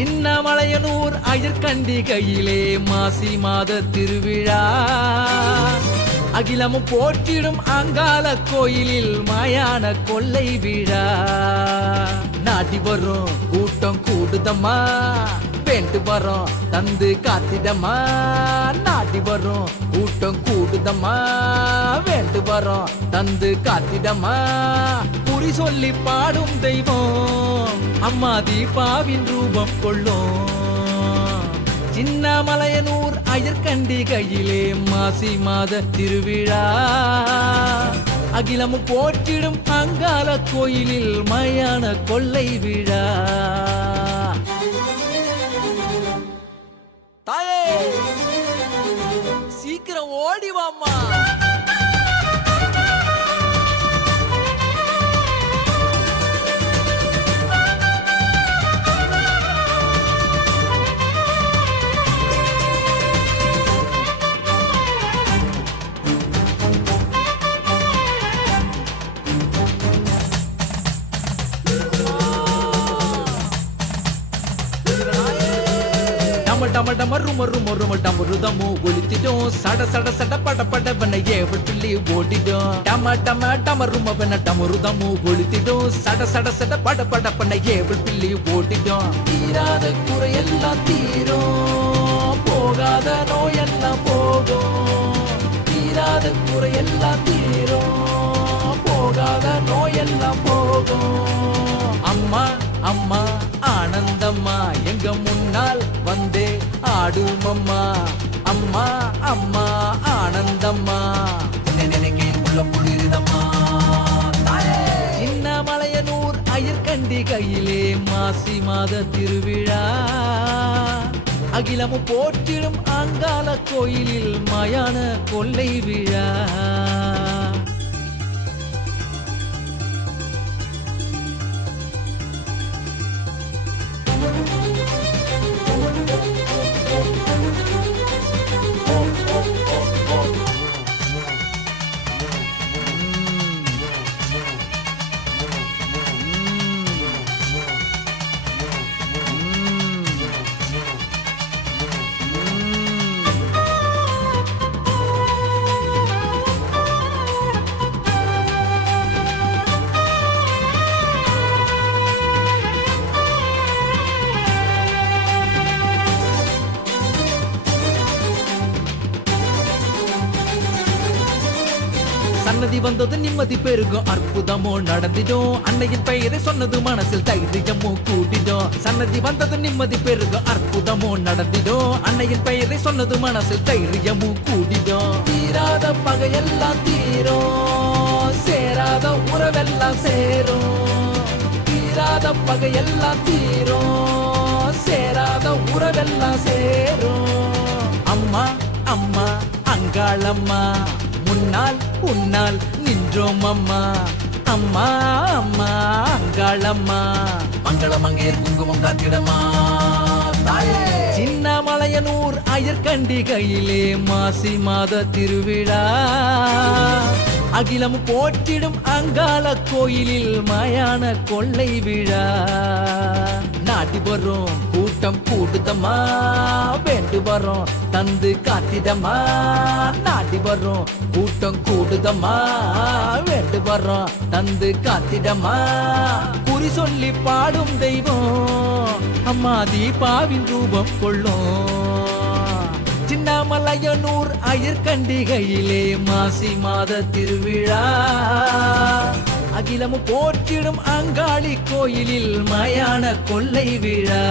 சின்னமலையனூர் அயற்கண்டி கையிலே மாசி மாத திருவிழா. அகிலமும் போற்றிடும் அங்கால கோயிலில் மாயான கொள்ளை விழா. நாட்டி வரும் கூட்டம் கூடுதம்மா. வேண்டு வரும் தந்து காத்திடம்மா. நாட்டி வரும் கூட்டம் கூடுதம்மா. வேண்டு வரோம் தந்து காத்திடம்மா குறி சொல்லி பாடும் தெய்வம் அம்மா தீபாவின் ரூபம் கொள்ளும். சின்னமலையனூர் அயற்கண்டி கையிலே மாசி மாத திருவிழா. அகிலமும் போற்றிடும் அங்கால கோயிலில் மயான கொள்ளை விழா. தாயே சீக்கிரம் ஓடி டம டம டம ரும ரும ரும டம ஒலித்திடும். சட சட சட பட பட ஏவட்டுள்ளி ஓடிடும். டம டம டம ரும வென டம ஒலித்திடும். சட சட சட பட படப்பன பண்ண ஏவல் பிள்ளி ஓடிடும். தீராத குறையெல்லாம் தீரும். போகாத நோயெல்லாம் போகும். தீராத குறையெல்லாம் தீரும். போகாத நோயெல்லாம் போகும். அம்மா அம்மா ஆனந்தம்மா எங்க முன்னால் ஆடும் அம்மா அம்மா ஆனந்தம்மா. நினைக்க உள்ள குளிருதம்மா. சின்னமலையனூர் அயற்கண்டி கையிலே மாசி மாத திருவிழா. அகிலமும் போற்றிடும் அங்கால கோயிலில் மயான கொள்ளை விழா. சன்னதி வந்தது நிம்மதி பெருகும். அற்புதமோ நடந்திடும் அன்னையின் பெயரை சொன்னது மனசில் தைரியமோ கூட்டிடும் சன்னதி வந்தது நிம்மதி பெருகும். அற்புதமோ நடந்திடும் அன்னையின் பெயரை சொன்னது மனசில் தைரியமோ கூட்டிடும் தீராத பகையெல்லாம் தீரும். சேராத உறவெல்லாம் சேரும். தீராத பகையெல்லாம் தீரும். சேராத உறவெல்லாம் சேரும். அம்மா அம்மா அங்காளம்மா முன்னால் உன்னால் நின்றோம் அம்மா. அம்மா அம்மா அங்காளம்மா. மங்களம் அங்கே குங்குமம் காத்திடமா. சின்னமலையனூர் அயற்கண்டி கையிலே மாசி மாத திருவிழா. அகிலம் போற்றிடும் அங்கால கோயிலில் மயான கொள்ளை விழா. நாட்டி வரும் கூட்டம் கூடுதம்மா. வேண்டு வரும் தந்து காத்திடம்மா. நாட்டி வரும் கூட்டம் கூடுதம்மா. வேண்டு வரும் தந்து காத்திடம்மா. குறி சொல்லி பாடும் தெய்வம் அம்மா தீபாவின் ரூபம் கொள்ளும். சின்னமலையனூர் அயற்கண்டிகையிலே மாசி மாத திருவிழா. அகிலமும் போற்றிடும் அங்காளி கோயிலில் மயான கொள்ளை விழா.